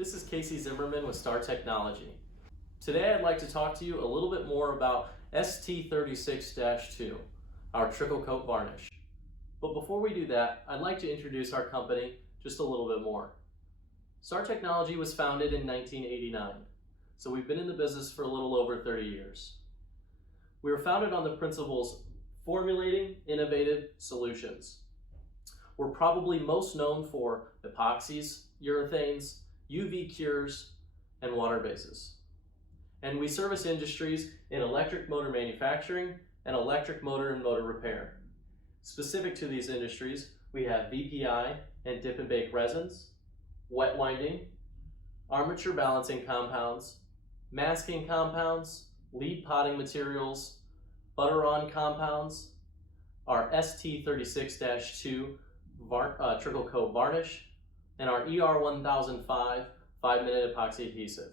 This is Casey Zimmerman with Star Technology. Today I'd like to talk to you a little bit more about ST36-2, our trickle coat varnish. But before we do that, I'd like to introduce our company just a little bit more. Star Technology was founded in 1989, so we've been in the business for a little over 30 years. We were founded on the principles formulating innovative solutions. We're probably most known for epoxies, urethanes, UV cures, and water bases. And we service industries in electric motor manufacturing and electric motor and motor repair. Specific to these industries, we have VPI and dip and bake resins, wet winding, armature balancing compounds, masking compounds, lead potting materials, butter-on compounds, our ST36-2 trickle coat varnish, and our ER1005 5-minute epoxy adhesive.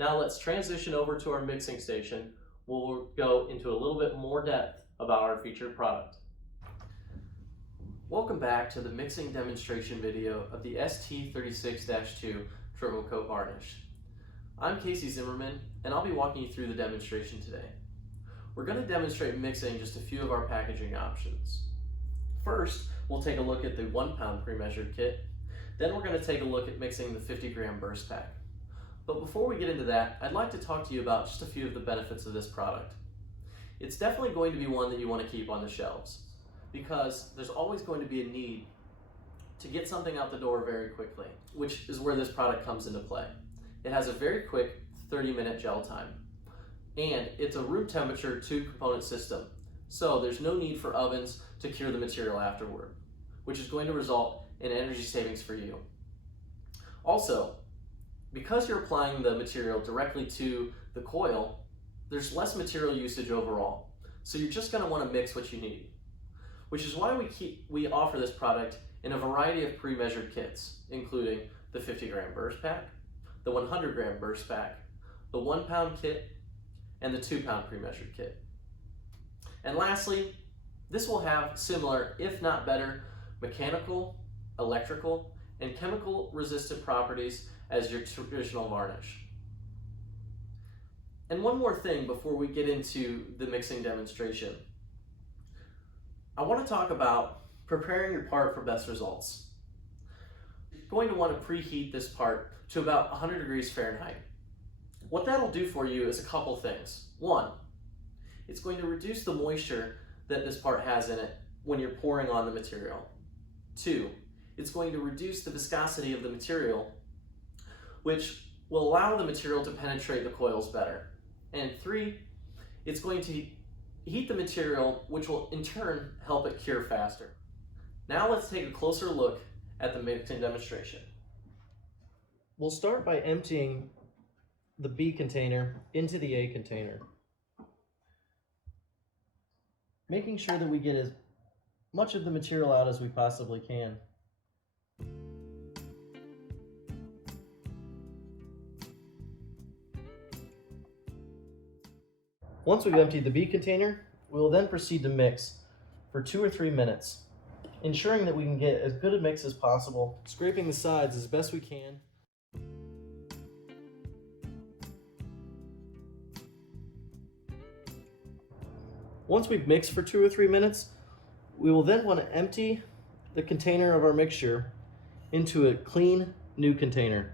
Now let's transition over to our mixing station where we'll go into a little bit more depth about our featured product. Welcome back to the mixing demonstration video of the ST36-2 trickle coat varnish. I'm Casey Zimmerman and I'll be walking you through the demonstration today. We're going to demonstrate mixing just a few of our packaging options. First, we'll take a look at the 1 pound pre-measured kit. Then we're going to take a look at mixing the 50 gram burst pack. But before we get into that, I'd like to talk to you about just a few of the benefits of this product. It's definitely going to be one that you want to keep on the shelves because there's always going to be a need to get something out the door very quickly, which is where this product comes into play. It has a very quick 30-minute gel time, and it's a room temperature 2-component system, so there's no need for ovens to cure the material afterward, which is going to result in energy savings for you. Also, because you're applying the material directly to the coil, there's less material usage overall. So you're just going to want to mix what you need, which is why we offer this product in a variety of pre-measured kits, including the 50 gram burst pack, the 100 gram burst pack, the 1 pound kit, and the 2 pound pre-measured kit. And lastly, this will have similar, if not better, mechanical, electrical, and chemical resistant properties as your traditional varnish. And one more thing before we get into the mixing demonstration. I want to talk about preparing your part for best results. You're going to want to preheat this part to about 100 degrees Fahrenheit. What that'll do for you is a couple things. One, it's going to reduce the moisture that this part has in it when you're pouring on the material. Two, it's going to reduce the viscosity of the material, which will allow the material to penetrate the coils better. And three, it's going to heat the material, which will in turn help it cure faster. Now let's take a closer look at the mixing demonstration. We'll start by emptying the B container into the A container, making sure that we get as much of the material out as we possibly can. Once we've emptied the B container, we will then proceed to mix for 2 or 3 minutes, ensuring that we can get as good a mix as possible, scraping the sides as best we can. Once we've mixed for 2 or 3 minutes, we will then want to empty the container of our mixture into a clean new container.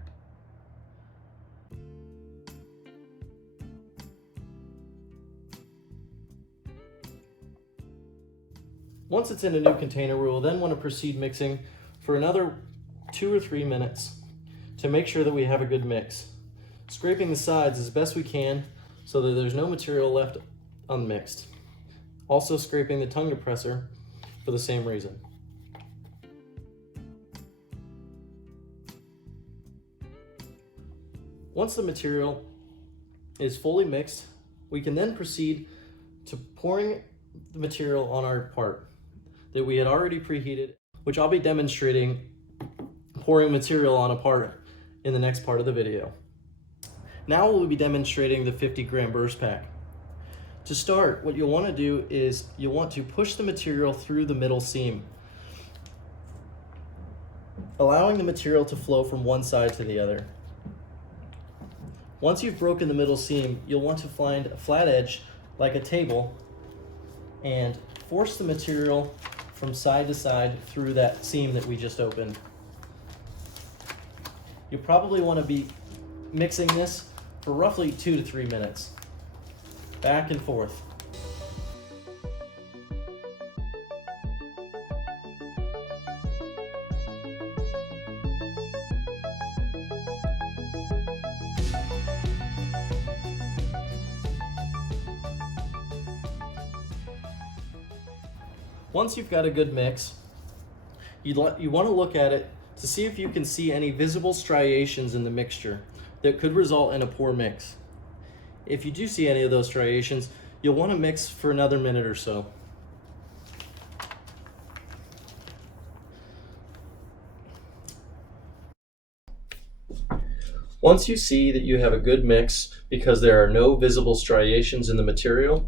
Once it's in a new container, we will then want to proceed mixing for another 2 or 3 minutes to make sure that we have a good mix, scraping the sides as best we can so that there's no material left unmixed. Also scraping the tongue depressor for the same reason. Once the material is fully mixed, we can then proceed to pouring the material on our part that we had already preheated, which I'll be demonstrating pouring material on a part in the next part of the video. Now we'll be demonstrating the 50 gram burst pack. To start, what you'll want to do is you'll want to push the material through the middle seam. allowing the material to flow from one side to the other. Once you've broken the middle seam, you'll want to find a flat edge like a table and force the material from side to side through that seam that we just opened. You'll probably want to be mixing this for roughly 2 to 3 minutes, back and forth. Once you've got a good mix, you want to look at it to see if you can see any visible striations in the mixture that could result in a poor mix. If you do see any of those striations, you'll want to mix for another minute or so. Once you see that you have a good mix because there are no visible striations in the material,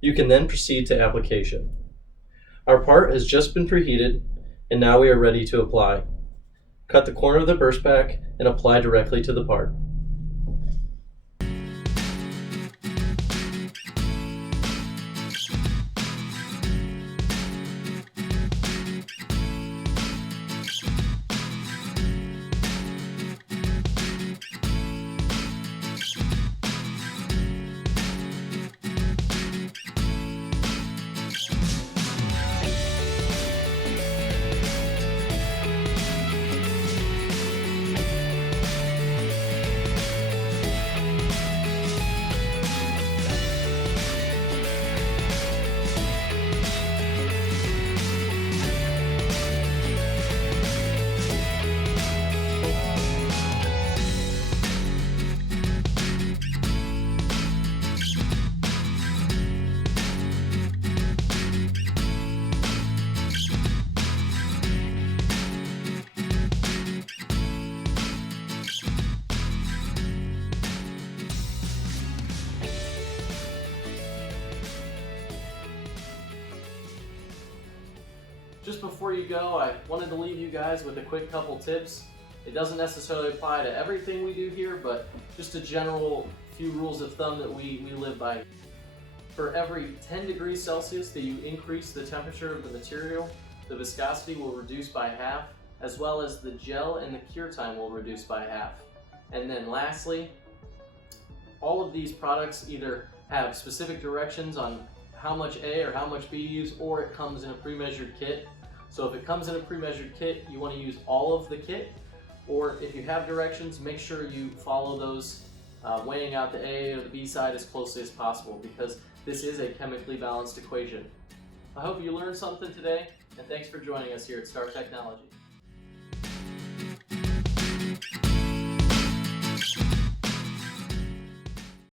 you can then proceed to application. Our part has just been preheated, and now we are ready to apply. Cut the corner of the burst back and apply directly to the part. Just before you go, I wanted to leave you guys with a quick couple tips. It doesn't necessarily apply to everything we do here, but just a general few rules of thumb that we live by. For every 10 degrees Celsius that you increase the temperature of the material, the viscosity will reduce by half, as well as the gel and the cure time will reduce by half. And then lastly, all of these products either have specific directions on how much A or how much B to use, or it comes in a pre-measured kit. So if it comes in a pre-measured kit, you want to use all of the kit, or if you have directions, make sure you follow those, weighing out the A or the B side as closely as possible, because this is a chemically balanced equation. I hope you learned something today, and thanks for joining us here at Star Technology.